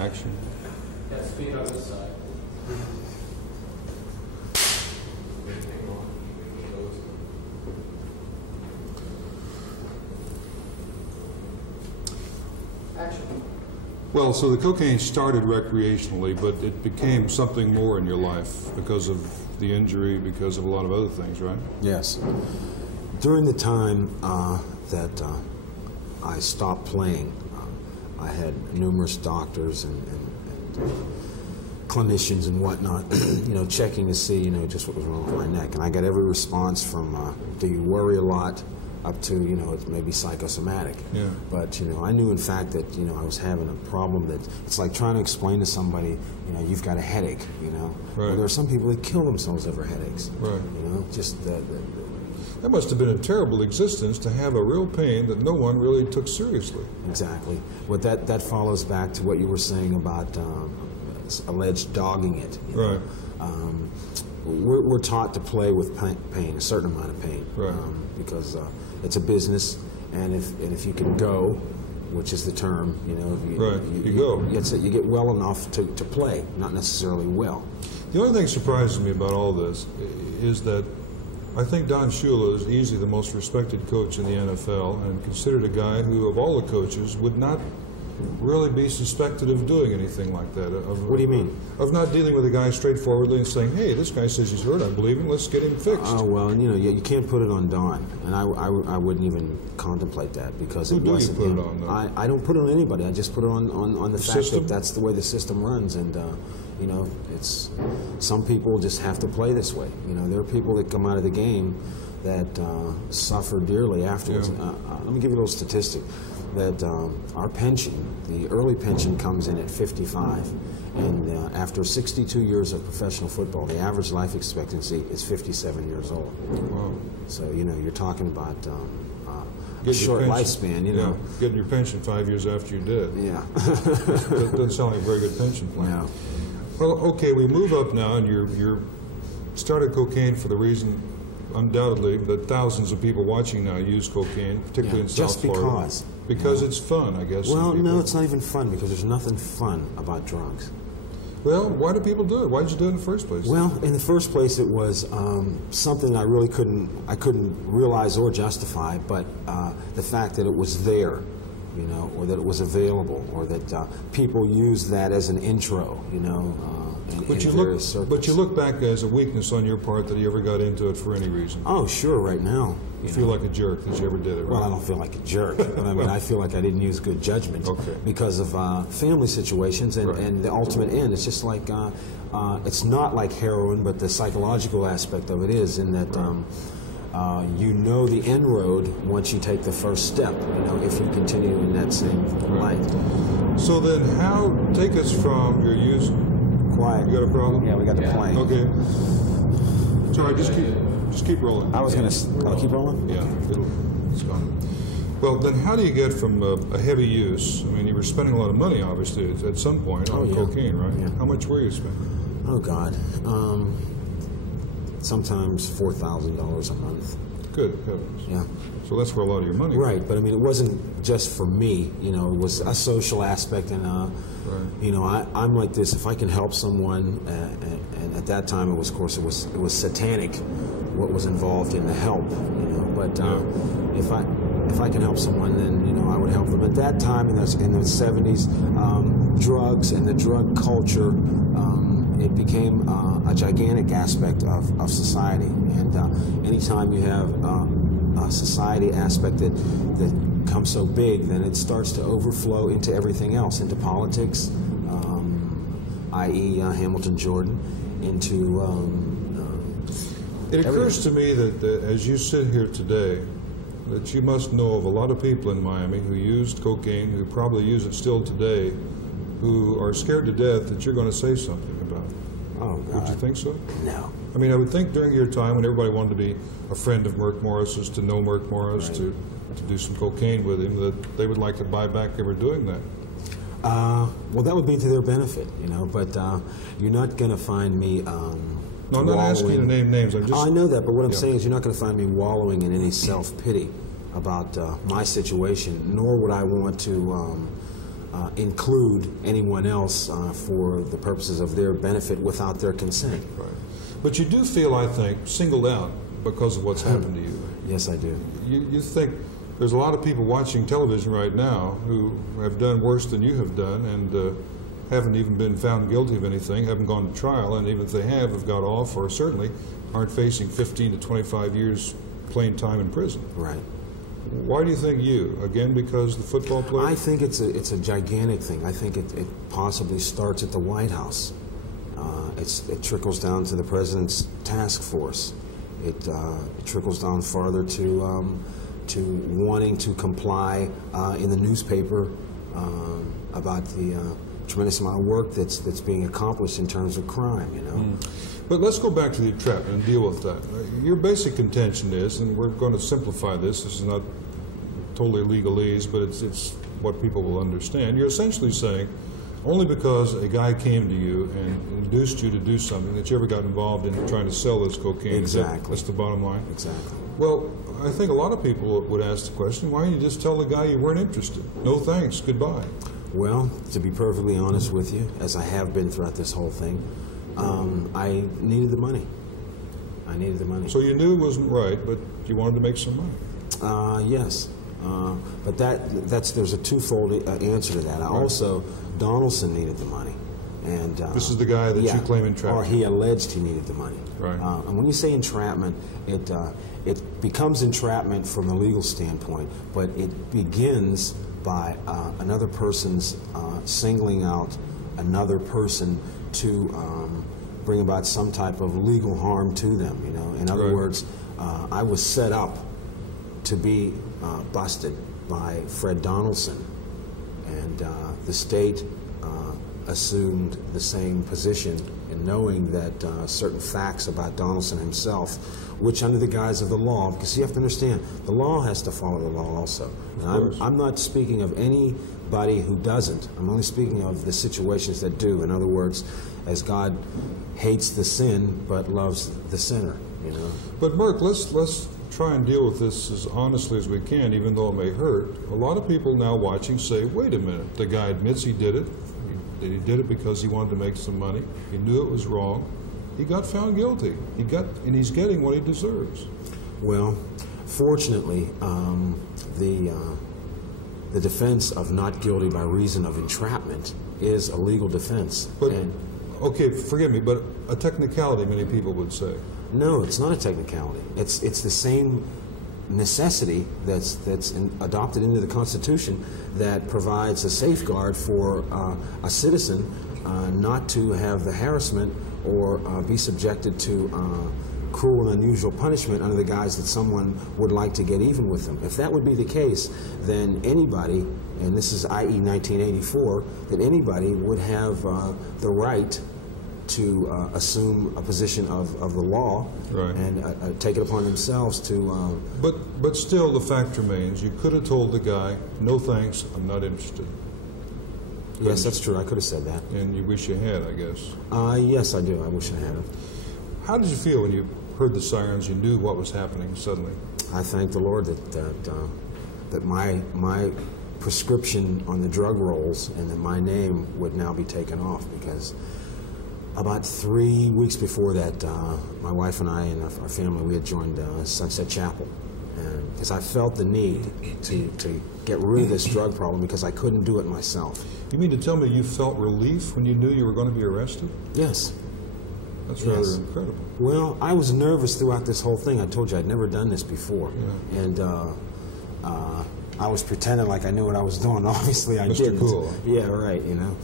Action. Yeah, speed on this side. Action. Well, so the cocaine started recreationally, but it became something more in your life because of the injury, because of a lot of other things, right? Yes. During the time that I stopped playing, I had numerous doctors and clinicians and whatnot, checking to see, just what was wrong with my neck. And I got every response from, do you worry a lot, up to, it's maybe psychosomatic. Yeah. But, I knew, in fact, that, I was having a problem that, it's like trying to explain to somebody, you've got a headache, Right. Well, there are some people that kill themselves over headaches. Right. Just that must have been a terrible existence to have a real pain that no one really took seriously. Exactly. But that follows back to what you were saying about alleged dogging it. Right. We're taught to play with pain, a certain amount of pain, right. Because it's a business, and if you can go, which is the term, you get well enough to play, not necessarily well. The only thing that surprises me about all this is that I think Don Shula is easily the most respected coach in the NFL and considered a guy who, of all the coaches, would not really be suspected of doing anything like that. What do you mean? Of not dealing with a guy straightforwardly and saying, hey, this guy says he's hurt, I believe him, let's get him fixed. Oh, well, you can't put it on Don, and I wouldn't even contemplate that, because Who it wasn't do you put him. it on, though? I don't put it on anybody. I just put it on the fact system? that that's the way the system runs, and it's some people just have to play this way. There are people that come out of the game that suffer dearly afterwards. Yeah. Let me give you a little statistic. That our pension, the early pension, comes in at 55, and after 62 years of professional football, the average life expectancy is 57 years old. Wow. So you're talking about a short lifespan. Yeah, getting your pension 5 years after you're dead. Yeah. That doesn't sound like a very good pension plan. Yeah. Well, okay, we move up now, and you're started cocaine for the reason, undoubtedly, that thousands of people watching now use cocaine, particularly in South Florida. Because it's fun, I guess. Well, no, it's not even fun, because there's nothing fun about drugs. Well, why do people do it? Why did you do it in the first place? Well, in the first place, it was something I really couldn't realize or justify, but the fact that it was there, or that it was available, or that people used that as an intro, But you look back as a weakness on your part that you ever got into it for any reason. Oh, sure, right now. You feel like a jerk that you ever did it, right? Well, I don't feel like a jerk, but I mean, I feel like I didn't use good judgment because of family situations and the ultimate end. It's just like, it's not like heroin, but the psychological aspect of it is in that the end road once you take the first step, if you continue in that same light. So then take us from your use. Quiet. You got a problem? Yeah, we got the plane. Okay. Sorry, just keep rolling. I was going to keep rolling? Yeah, it's gone. Well, then how do you get from a heavy use? I mean, you were spending a lot of money, obviously, at some point on cocaine, right? Yeah. How much were you spending? Oh, God. Sometimes $4,000 a month. Good heavens. Yeah. So that's where a lot of your money Right, went. but I mean, it wasn't just for me. It was a social aspect, and I'm like this. If I can help someone, and at that time, it was satanic, what was involved in the help. But if I can help someone, then I would help them. At that time, in the 70s, drugs and the drug culture, it became a gigantic aspect of society. And anytime you have a society aspect that comes so big, then it starts to overflow into everything else, into politics, i.e. Hamilton Jordan, into... It occurs to me that as you sit here today, that you must know of a lot of people in Miami who used cocaine, who probably use it still today, who are scared to death that you're going to say something about it. Oh, God. Would you think so? No. I mean, I would think during your time when everybody wanted to be a friend of Merc Morris's, to know Merc Morris, to do some cocaine with him, that they would like to buy back ever doing that. Well, that would be to their benefit, but you're not going to find me no, I'm not asking you to name names. I'm just... I know that, but what I'm saying is you're not going to find me wallowing in any self-pity about my situation, nor would I want to include anyone else for the purposes of their benefit without their consent. Right. But you do feel, I think, singled out because of what's happened to you. Yes, I do. You think there's a lot of people watching television right now who have done worse than you have done and haven't even been found guilty of anything, haven't gone to trial, and even if they have got off or certainly aren't facing 15 to 25 years plain time in prison. Right. Why do you think you? Again, because the football player? I think it's a gigantic thing. I think it possibly starts at the White House. It trickles down to the president's task force. It trickles down farther to wanting to comply in the newspaper about the tremendous amount of work that's being accomplished in terms of crime. You know. But let's go back to the entrapment and deal with that. Your basic contention is, and we're going to simplify this. This is not totally legalese, but it's what people will understand. You're essentially saying, only because a guy came to you and induced you to do something that you ever got involved in trying to sell this cocaine. Exactly. That's the bottom line? Exactly. Well, I think a lot of people would ask the question, why don't you just tell the guy you weren't interested? No thanks, goodbye. Well, to be perfectly honest with you, as I have been throughout this whole thing, I needed the money. I needed the money. So you knew it wasn't right, but you wanted to make some money? Yes. But there's a twofold answer to that. Right. Also, Donaldson needed the money. And this is the guy that you claim entrapped. Or he alleged he needed the money. Right. And when you say entrapment, it becomes entrapment from a legal standpoint, but it begins by another person's singling out another person to bring about some type of legal harm to them. You know, in other words, I was set up to be busted by Fred Donaldson, and the state assumed the same position in knowing that certain facts about Donaldson himself, which under the guise of the law, because you have to understand, the law has to follow the law also. And I'm not speaking of anybody who doesn't. I'm only speaking of the situations that do. In other words, as God hates the sin but loves the sinner, you know. But Merck, let's try and deal with this as honestly as we can, even though it may hurt. A lot of people now watching say, wait a minute, the guy admits he did it. He did it because he wanted to make some money. He knew it was wrong. He got found guilty. And he's getting what he deserves. Well, fortunately, the defense of not guilty by reason of entrapment is a legal defense. But, okay, forgive me, but a technicality, many people would say. No, it's not a technicality. It's the same necessity that's adopted into the Constitution that provides a safeguard for a citizen not to have the harassment or be subjected to cruel and unusual punishment under the guise that someone would like to get even with them. If that would be the case, then anybody, and this is i.e. 1984, that anybody would have the right to assume a position of the law and take it upon themselves to... But still, the fact remains, you could have told the guy, no thanks, I'm not interested. Yes, that's true. I could have said that. And you wish you had, I guess. Yes, I do. I wish I had it. How did you feel when you heard the sirens, you knew what was happening suddenly? I thank the Lord that my prescription on the drug rolls and that my name would now be taken off, because about 3 weeks before that, my wife and I and our family, we had joined Sunset Chapel. Because I felt the need to get rid of this drug problem because I couldn't do it myself. You mean to tell me you felt relief when you knew you were going to be arrested? Yes. That's rather incredible. Well, I was nervous throughout this whole thing. I told you I'd never done this before. Yeah. And I was pretending like I knew what I was doing. Obviously, I didn't. Mr. Cool. Yeah, right, you know.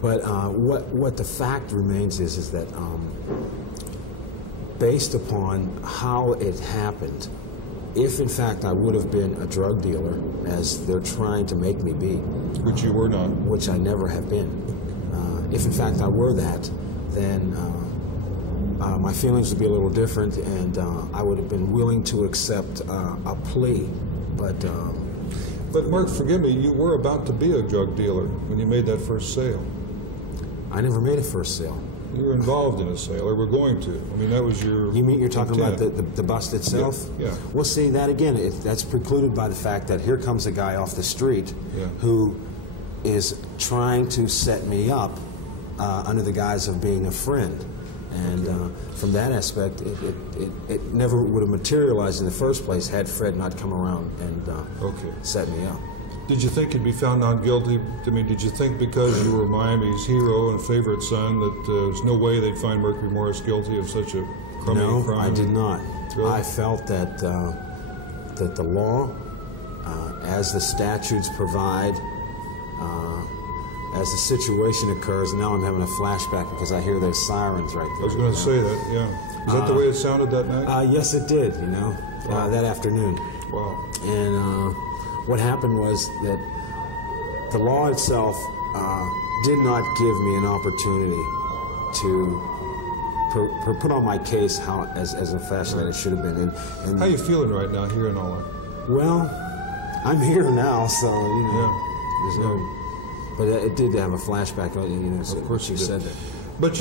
But what the fact remains is that based upon how it happened, if in fact I would have been a drug dealer, as they're trying to make me be, which you were not, which I never have been, if in fact I were that, then my feelings would be a little different, and I would have been willing to accept a plea. But Mark, forgive me, you were about to be a drug dealer when you made that first sale. I never made a first sale. You were involved in a sale, or were going to. I mean, that was your... You mean you're talking about the bust itself? Yeah. Well, see, that again, that's precluded by the fact that here comes a guy off the street who is trying to set me up under the guise of being a friend. And from that aspect, it never would have materialized in the first place had Fred not come around and set me up. Did you think you'd be found not guilty? I mean, did you think because you were Miami's hero and favorite son that there's no way they'd find Mercury Morris guilty of such a criminal crime? No, I did not. Really? I felt that that the law, as the statutes provide, as the situation occurs, now I'm having a flashback because I hear those sirens right there. I was going to say that, yeah. Is that the way it sounded that night? Yes, it did, you know, that afternoon. Wow. And what happened was that the law itself did not give me an opportunity to put on my case as a fashion that it should have been. And how are you feeling right now, hearing all that? Well, I'm here now, so, you know, there's no... But it did have a flashback, you know, so of course you said that. But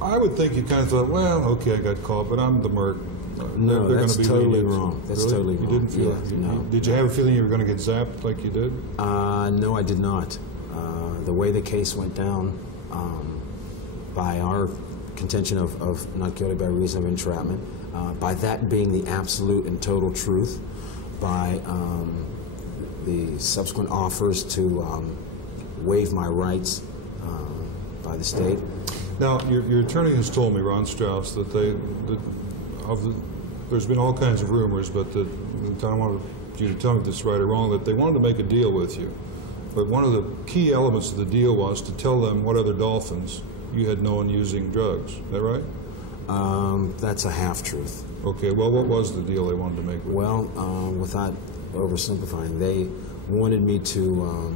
I would think you kind of thought, well, okay, I got caught, but I'm the Merc. No, that's totally wrong. That's totally wrong. You didn't feel it? No. Did you have a feeling you were going to get zapped like you did? No, I did not. The way the case went down, by our contention of not guilty by reason of entrapment, by that being the absolute and total truth, by the subsequent offers to waive my rights by the state. Now, your attorney has told me, Ron Strauss, that there's been all kinds of rumors, but I don't want you to tell me if this is right or wrong, that they wanted to make a deal with you. But one of the key elements of the deal was to tell them what other Dolphins you had known using drugs. Is that right? That's a half-truth. Okay, well, what was the deal they wanted to make with you? Well, without oversimplifying, they wanted me to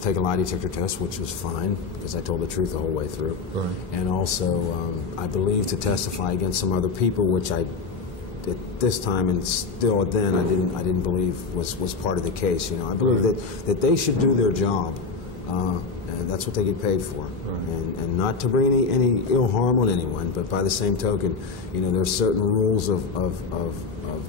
take a lie detector test, which was fine, because I told the truth the whole way through. Right. And also, I believe, to testify against some other people, which I, at this time and still then, I didn't believe was part of the case. You know, I believe that they should do their job, and that's what they get paid for. Right. And not to bring any ill harm on anyone, but by the same token, you know, there's certain rules of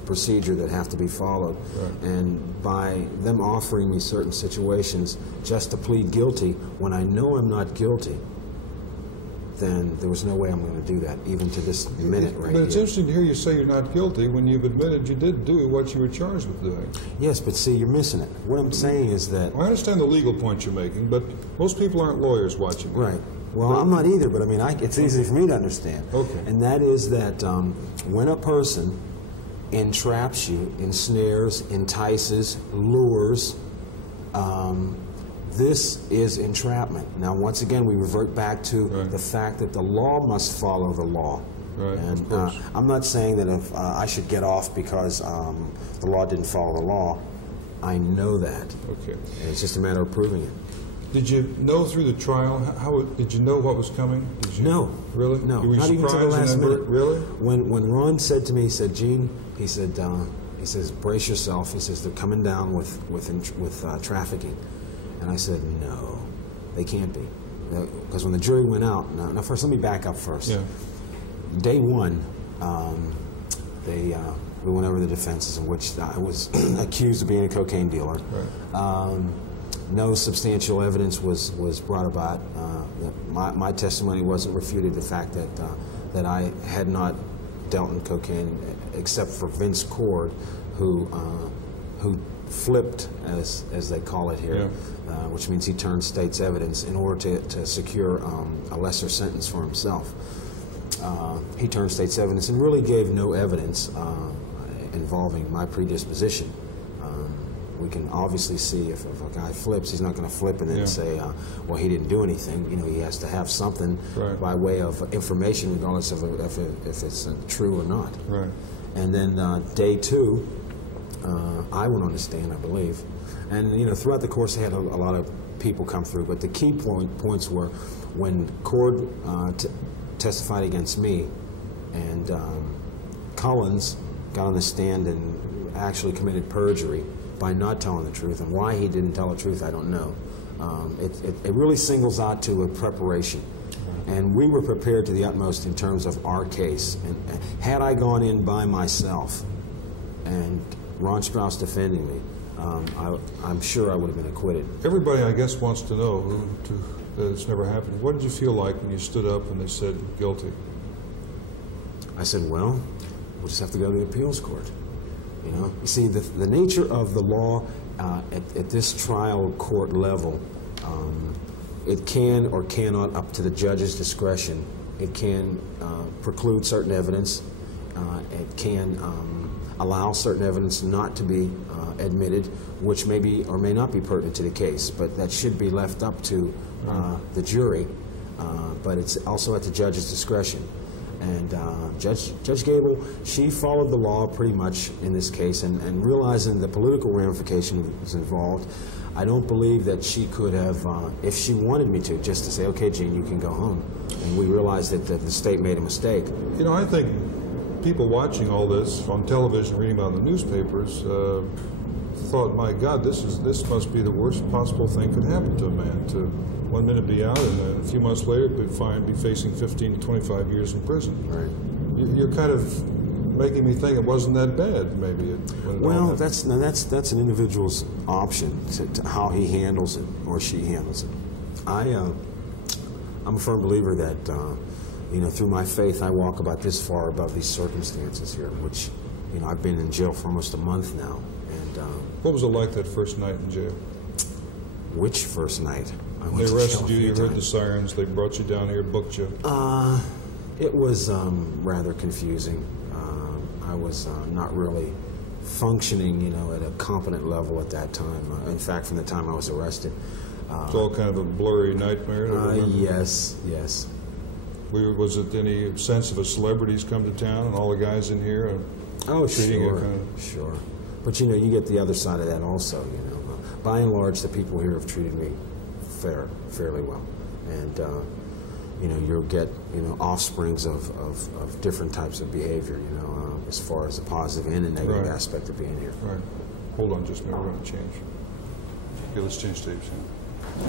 procedure that have to be followed. Right. And by them offering me certain situations just to plead guilty when I know I'm not guilty, then there was no way I'm going to do that, even to this minute right here. But it's interesting to hear you say you're not guilty when you've admitted you did do what you were charged with doing. Yes, but see, you're missing it. What I'm saying is that... I understand the legal point you're making, but most people aren't lawyers watching you. Right. Well, I'm not either, but I mean, it's easy for me to understand. Okay. And that is that when a person entraps you, ensnares, entices, lures, this is entrapment. Now, once again, we revert back to the fact that the law must follow the law. Right, and I'm not saying that if I should get off because the law didn't follow the law. I know that. Okay. And it's just a matter of proving it. Did you know through the trial, did you know what was coming? Did you, no. Really? No, were you not even to the last minute. Really? When Ron said to me, he said, Gene, he says, brace yourself. He says, they're coming down with trafficking. And I said, no, they can't be. Because when the jury went out, now first, let me back up first. Yeah. Day one, we went over the defenses in which I was accused of being a cocaine dealer. Right. No substantial evidence was brought about. My testimony wasn't refuted. The fact that I had not dealt in cocaine, except for Vince Cord, who flipped, as they call it here, which means he turned state's evidence in order to secure a lesser sentence for himself. He turned state's evidence and really gave no evidence involving my predisposition. We can obviously see if a guy flips, he's not going to flip and then say, well, he didn't do anything. You know, he has to have something by way of information, regardless of if it's true or not. Right. And then day two, I went on the stand, I believe. And, you know, throughout the course, I had a lot of people come through. But the key points were when Cord testified against me and Collins got on the stand and actually committed perjury by not telling the truth. And why he didn't tell the truth, I don't know. It really singles out to a preparation. And we were prepared to the utmost in terms of our case. And had I gone in by myself and Ron Strauss defending me, I'm sure I would have been acquitted. Everybody, I guess, wants to know that it's never happened. What did you feel like when you stood up and they said guilty? I said, well, we'll just have to go to the appeals court. You see, the nature of the law at this trial court level, it can or cannot, up to the judge's discretion, it can preclude certain evidence. It can allow certain evidence not to be admitted, which may be or may not be pertinent to the case, but that should be left up to the jury. But it's also at the judge's discretion. And Judge Gable, she followed the law pretty much in this case, and realizing the political ramifications involved, I don't believe that she could have, if she wanted me to, just to say, okay, Gene, you can go home. And we realized that the state made a mistake. You know, I think people watching all this on television, reading about in the newspapers, thought, my God, this must be the worst possible thing could happen to a man, to 1 minute be out and then a few months later be facing 15 to 25 years in prison. Right. You're kind of making me think it wasn't that bad, maybe. Well, that's an individual's option to how he handles it or she handles it. I'm a firm believer that through my faith, I walk about this far above these circumstances here, which, I've been in jail for almost a month now. And what was it like that first night in jail? Which first night? They arrested you, you heard the sirens, they brought you down here, booked you. It was rather confusing. I was not really functioning, at a competent level at that time. In fact, from the time I was arrested. It's all kind of a blurry nightmare. Yes. Was it any sense of a celebrity's come to town and all the guys in here? Oh, sure. But you get the other side of that also. By and large, the people here have treated me fairly well, and you'll get offsprings of different types of behavior. As far as the positive and the negative aspect of being here. Right. Hold on just a minute. We're going to change. Okay, let's change tapes.